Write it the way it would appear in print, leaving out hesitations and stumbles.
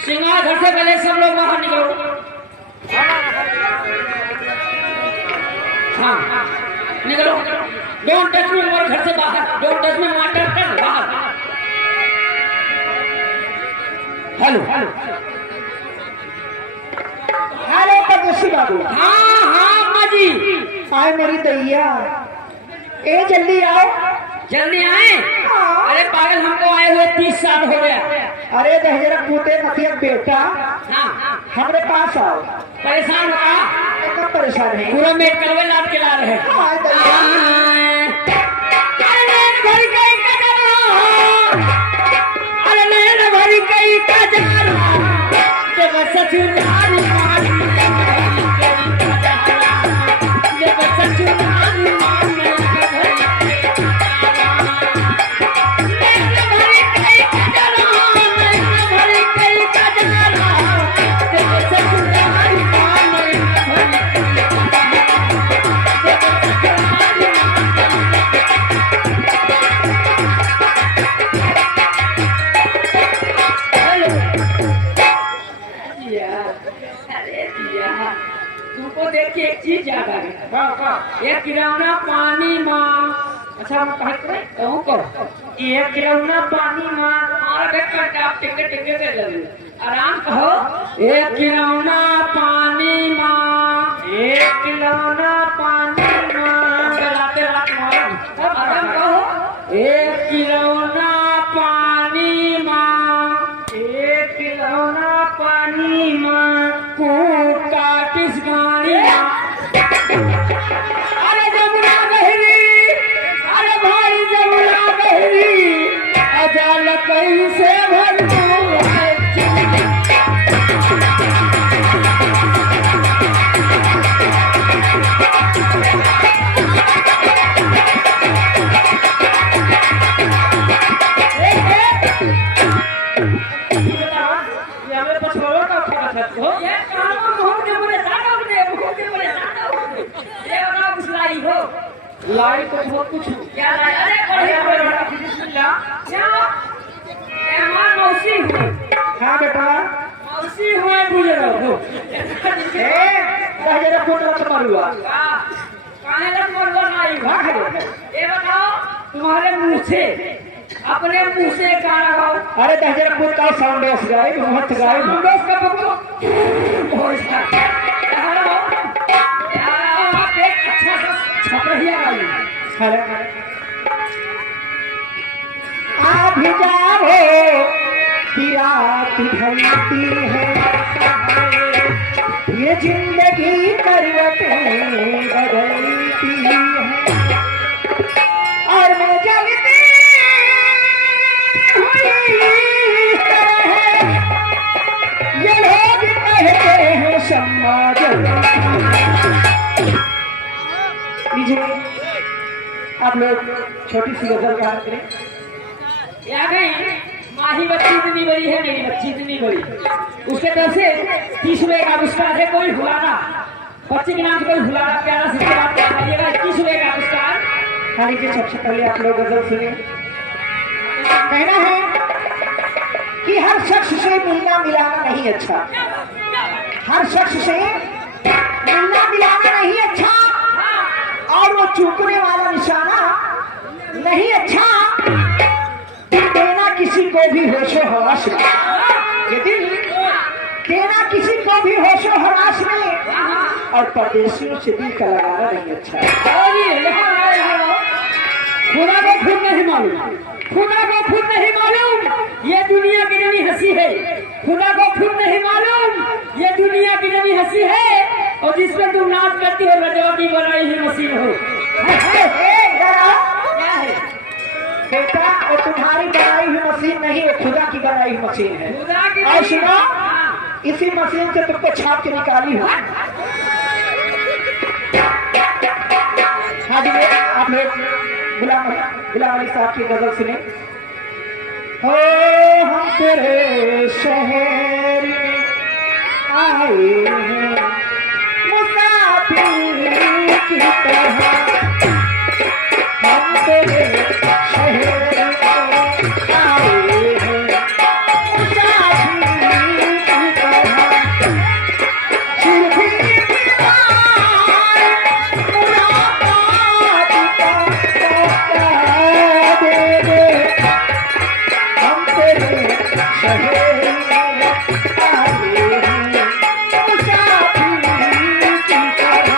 सिंगार घर से पहले सब लोग बाहर निकलो। हाँ निकलो। डोंट टच मी मोर, घर से बाहर। डोंट टच मी माटर, बाहर। हेलो हेलो हेलो परदेसी बाबू। हाँ हाँ अम्मा जी। आए मेरी दैया, ए जल्दी आओ। जल्दी आए? अरे पागल, हमको आए हुए 30 साल हो गया। अरे दहजरा पूते नथिया बेटा, हाँ हमारे पास आओ। परेशान हो एकदम परेशान है। पूरा मेट करवे लाद के ला रहे। आए दैया। अरे नैन भरी कई कजरा, अरे नैन भरी कई कजरा, जब ससुराल मारी जब ससुराल मारी तुमको देख के एक चीज याद आ गई। एक गिरौना पानी माँ। अच्छा हम कहूँ को एक गिरौना पानी माँ। और आप टिंगे टिंगे दे लगे। आराम कहो। एक गिरौना पानी माँ, एक गिरौना पानी माँ। गलाते रात मारो। आराम कहो। एक गिरौना पानी माँ, एक गिरौना पानी माँ। काटिस गाड़ी। अरे जमुना बहरी, अरे भाई जमुना बहरी, अजाल कहीं से भर लाई तो बहुत कुछ क्या लाई? अरे मौसी हुए। हाँ बेटा। मौसी हुए बुझे हो। दहजरा पूत मत मारुआ। काहे लग मरवा नहीं? हाँ खड़े। ये बताओ, तुम्हारे मुंह से, अपने मुंह से गाना गाओ। अरे दहजरा पूत का साउंड है, उस गाय बहुत गाय मुंडोस का पकड़ो। बहुत अच्छा सा छपरिया गाली। आ भी जाओ कि रात ढलती है, ये जिंदगी करवटें बदलती है, और मैं जलती हुई तरह ये लोग कहते हैं शम्मा लीजिए। आप लोग छोटी सी गजल का हाथ करें। या गई माही बच्ची इतनी बड़ी है, मेरी बच्ची इतनी बड़ी। उसके तरफ से 30 रुपए का पुरस्कार है। कोई भुलाना, बच्चे के नाम से कोई भुलाना प्यारा से बात कराइएगा। 30 रुपए का पुरस्कार। हाँ लीजिए, सबसे पहले आप लोग गजल सुनिए। कहना है कि हर शख्स से मिलना मिलाना नहीं अच्छा, हर शख्स से मिलना मिलाना नहीं अच्छा, और वो चूकने वाला निशाना नहीं अच्छा। देना किसी को भी होशो हवास में, यदि देना किसी को भी होशो हवास में, और परदेशियों से दिल का लगाना नहीं अच्छा। खुदा को खुद नहीं मालूम, खुदा को खुद नहीं मालूम ये दुनिया की नवी हंसी है। खुदा को खुद नहीं मालूम ये दुनिया की नवी हंसी है, और जिसमें तुम नाच करती हो रजवा की बनाई हुई मशीन हो। क्या है बेटा? और तुम्हारी बनाई हुई मशीन नहीं है, खुदा की बनाई हुई मशीन है। और सुनो, इसी मशीन से तुमको छाप के निकाली हो। हाँ जी, आप लोग गुलाम अली साहब की गजल सुने। हो हम तेरे शहर में आए हैं मुसाफिर की तरह, हम तेरे शहर में आए हैं मुसाफिर की तरह। सिर्फ इंतजार मुलाकात का मौका दे दे, हम तेरे शहर में आए हैं मुसाफिर की तरह।